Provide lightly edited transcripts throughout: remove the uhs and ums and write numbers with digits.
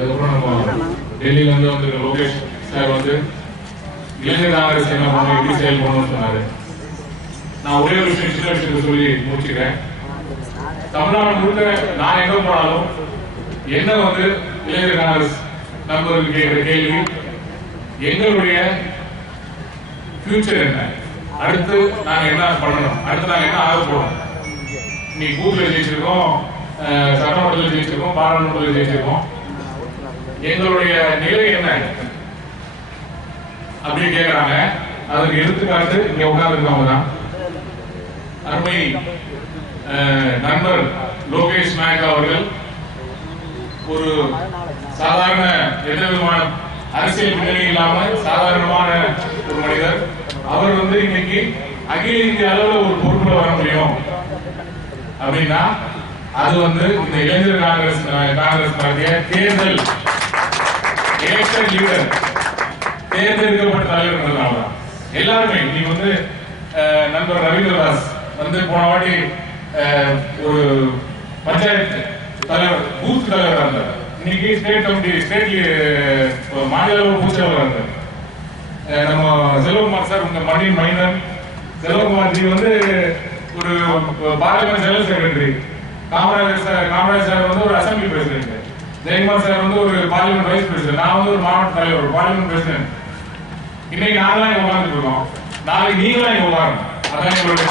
அதுக்கப்புறம் நம்ம டெல்லியில இருந்து வந்து லோகேஷ் சார் வந்து இளைஞர் காங்கிரஸ் என்ன பண்ணணும் எப்படி செயல்படணும்னு சொன்னாரு. நான் ஒரே ஒரு விஷயம் சின்ன விஷயத்தை சொல்லி முடிச்சுக்கிறேன். தமிழ்நாடு முழுக்க நான் எங்க போனாலும் என்ன வந்து இளைஞர் காங்கிரஸ் நண்பர்களுக்கு கேட்கிற கேள்வி, எங்களுடைய ஃபியூச்சர் என்ன, அடுத்து நாங்க என்ன பண்ணணும், அடுத்து நாங்க என்ன ஆக போறோம். நீ பூத்ல ஜெயிச்சிருக்கோம், சட்டமன்றத்தில் ஜெயிச்சிருக்கோம், பாராளுமன்றத்தில் ஜெயிச்சிருக்கோம், எங்களுடைய நிலை என்ன அப்படின்னு கேட்கிறாங்க. அதுக்கு எடுத்துக்காட்டு இங்க உட்கார்ந்துருக்கவங்க தான் அருமை நண்பர் லோகேஷ் நாயக் அவர்கள். ஒரு சாதாரண எந்த விதமான அரசியல் பின்னணி இல்லாம சாதாரணமான ஒரு மனிதர். அவர் வந்து இன்னைக்கு அகில இந்திய அளவில் ஒரு பொறுப்புல வர முடியும் அப்படின்னா அது வந்து இந்த இளைஞர் காங்கிரஸ் நடத்திய தேர்தல் எலெக்ஷன் லீடர், தேர்ந்தெடுக்கப்பட்ட தலைவர்கள் தான் எல்லாருமே. நீ வந்து நண்பர் ரவீந்திரதாஸ் வந்து போன வாட்டி ஒரு பஞ்சாயத்து தலைவர், பூத் தலைவராக இருந்தார். இன்னைக்கு ஸ்டேட் கமிட்டி, ஸ்டேட் மாநில பூத் தலைவராக இருந்தார். நம்ம செல்வகுமார் சார், உங்க மண்ணின் மைந்தன் செல்வகுமார் ஜி வந்து ஒரு parliament general secretary. Kamarajar sir வந்து ஒரு அசம்பிளி பிரசிடென்ட். ஜெயக்குமார் சார் வந்து ஒரு பார்லிமெண்ட் வைஸ் பிரசிடென்ட். நான் வந்து ஒரு மாவட்ட தலைவர், ஒரு பார்லிமெண்ட் பிரசிடென்ட். இன்னைக்கு நாங்களாம் இங்க உட்கார்ந்துட்டு இருக்கோம், நாளைக்கு நீங்களாம் இங்க உட்காரணும். அதான் எங்களுடைய.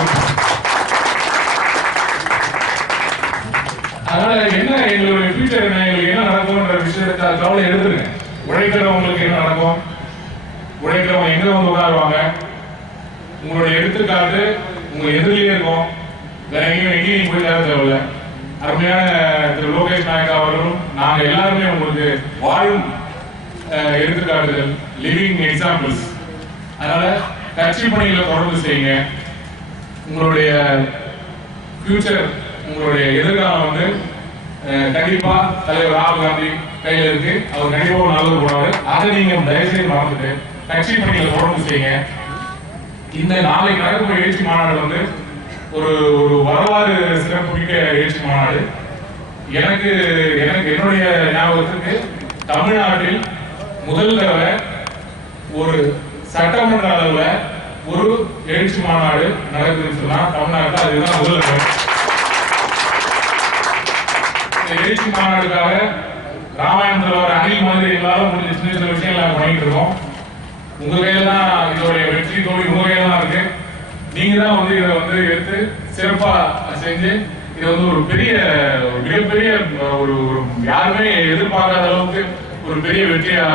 அதனால என்ன எங்களுடைய ஃபியூச்சர் என்ன, எங்களுக்கு என்ன நடக்கும்ன்ற விஷயத்தை கவலை எடுத்துருங்க. உழைக்கிறவங்களுக்கு என்ன நடக்கும், உழைக்கிறவங்க எங்க வந்து உட்காருவாங்க, உங்களுடைய எடுத்துக்காட்டு உங்க எதிரிலே இருக்கும். வேற எங்கேயும் போய் தேவை தேவையில்லை. அருமையான திரு லோகேஷ் நாயக் அவர்களும் நாங்க எல்லாருமே உங்களுக்கு வாழும் எடுத்துக்காட்டுகள், லிவிங் எக்ஸாம்பிள்ஸ். அதனால கட்சி பணிகளை தொடர்ந்து செய்யுங்க. உங்களுடைய ஃபியூச்சர், உங்களுடைய எதிர்காலம் வந்து கண்டிப்பா தலைவர் ராகுல் காந்தி கையில இருக்கு. அவர் கண்டிப்பா ஒரு நல்லது போடுவாரு. அதை நீங்க தயவுசெய்து மறந்துட்டு கட்சி பணிகளை தொடர்ந்து செய்யுங்க. இந்த நாளைக்கு நடக்கும் எழுச்சி மாநாடு வந்து ஒரு வரலாறு சிறப்புமிக்க எழுச்சி மாநாடு. எனக்கு என்னுடைய ஞாபகத்துக்கு தமிழ்நாட்டில் முதல் தடவை ஒரு சட்டமன்ற அளவுல ஒரு எழுச்சி மாநாடு நடக்குதுன்னு சொன்னா தமிழ்நாட்டில் அதுதான் முதல் தடவை. எழுச்சி மாநாடுக்காக ராமாயணத்துல வர அணில் மாதிரி எல்லாரும் முடிஞ்ச சின்ன சின்ன விஷயங்கள் நாங்கள் பண்ணிட்டு இருக்கோம். உங்க கையில தான் இதோடைய வெற்றி தோல்வி உங்க கையில தான் இருக்கு. நீங்க தான் வந்து இதை வந்து எடுத்து சிறப்பா செஞ்சு இதை வந்து ஒரு மிகப்பெரிய ஒரு யாருமே எதிர்பார்க்காத அளவுக்கு ஒரு பெரிய வெற்றியா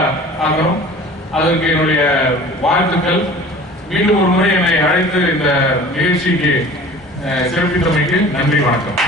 ஆகணும். அதற்கு என்னுடைய வாழ்த்துக்கள். மீண்டும் ஒரு முறை என்னை அழைத்து இந்த நிகழ்ச்சிக்கு சிறப்பித்தமைக்கு நன்றி, வணக்கம்.